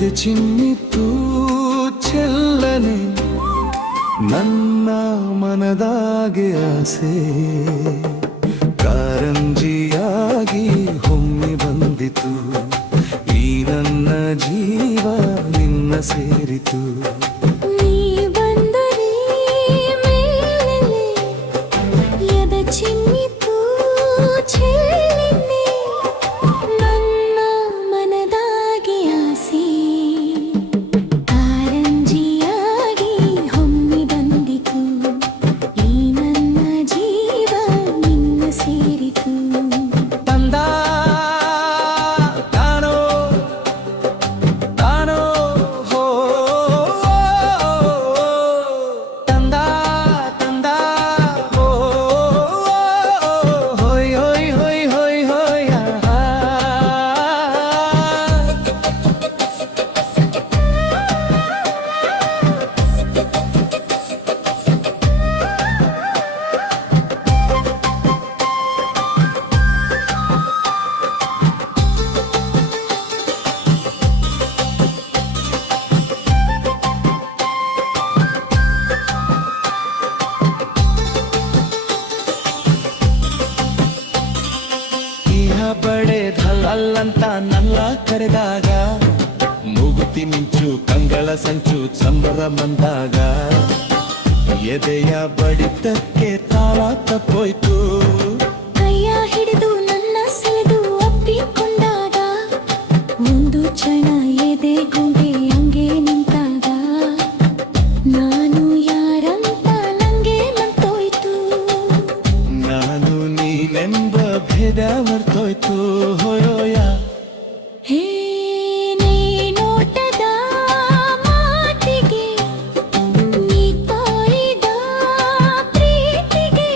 ಎದೆ ಚಿಮ್ಮಿತು ಚೆಲ್ಲನೆ ನನ್ನ ಮನದಾಗೆ ಆಸೆ ಕಾರಂಜಿಯಾಗಿ ಹೊಮ್ಮಿ ಬಂದಿತು ಈ ನನ್ನ ಜೀವ ನಿನ್ನ ಸೇರಿತು ಅಲ್ಲಂತ ನನ್ನ ಕರೆದಾಗ ಮೂಗುತಿ ಮಿಂಚು ಕಂಗಳ ಸಂಚು ಸಂಬರ ಬಂದಾಗ ಎದೆಯ ಬಡಿತಕ್ಕೆ ತಾಳ ತಪ್ಪೋಯ್ತು ಕೈಯ ಹಿಡಿದು ನನ್ನ ಸೆಳೆದು ಅಪ್ಪಿಕೊಂಡಾಗ ಒಂದು ಕ್ಷಣ ಎದೆ ಗುಂಗೆ ಹಂಗೆ ನಿಂತಾಗ ನಾನು ಯಾರಂತ ನಂಗೆ ಮರ್ತೋಯ್ತು ನಾನು ನೀನೆಂಬ ಭೇದ ಮರ್ತೋಯ್ತು ಹೋಯೋಯ ಹೇ ನೀ ನೋಟದ ಮಾತಿಗೆ ನೀ ತೋರಿದ ಪ್ರೀತಿಗೆ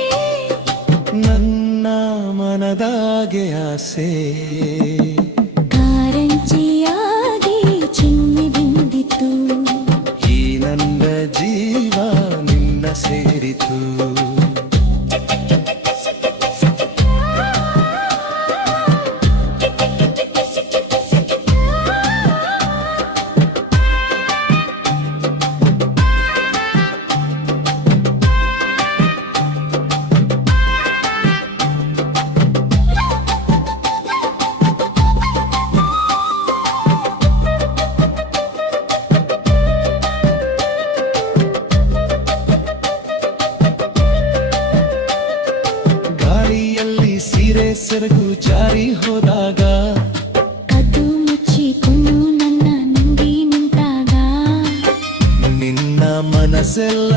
ನನ್ನ ಮನದಾಗೆ ಆಸೆ ಕಾರಂಜಿಯಾಗಿ ಚಿಮ್ಮಿ ಬಿಂದಿತು ಈ ನನ್ನ ಜೀವ ನಿನ್ನ ಸೇರಿತು ಸೀರೆ ಸೆರಗು ಜಾರಿ ಹೋದಾಗ ಕದ್ದು ಮುಚ್ಚಿಕೊಂಡು ನನ್ನ ನುಂಗಿ ನಿಂತಾಗ ನಿನ್ನ ಮನಸ್ಸೆಲ್ಲ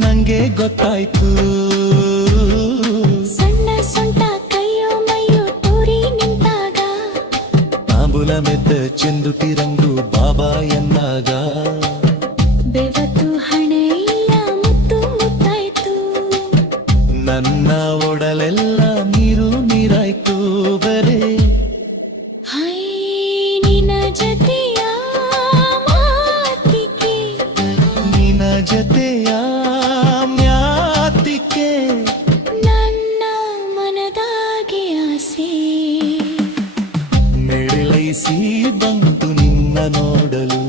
ನಂಗೆ ಗೊತ್ತಾಯ್ತು ಸಣ್ಣ ಸೊಂಟ ಕೈಯೋ ಮೈಯೋ ತೋರಿ ನಿಂತಾಗ ತಾಂಬೂಲ ಮೆದ್ದ ಚೆಂದುಟಿ ರಂಗು ಬಾಬಾ ಎಂದಾಗ ಬೆವತು ಹಣೆಯ ಮುತ್ತು ಮುತ್ತಾಯ್ತು ನನ್ನ ಒಡಲೆಲ್ಲ ನೀರು ನೀರಾಯ್ತು ಬರೇ ಹೈ ನಿನ ಜತೆಯ ಮಾತಿಗೆ ನಿನ ಜತೆಯ ಮ್ಯಾತಿಕೆ ನನ್ನ ಮನದಾಗೆ ಆಸೆ ಮೆಳೈಸಿ ಬಂತು ನಿನ್ನ ನೋಡಲು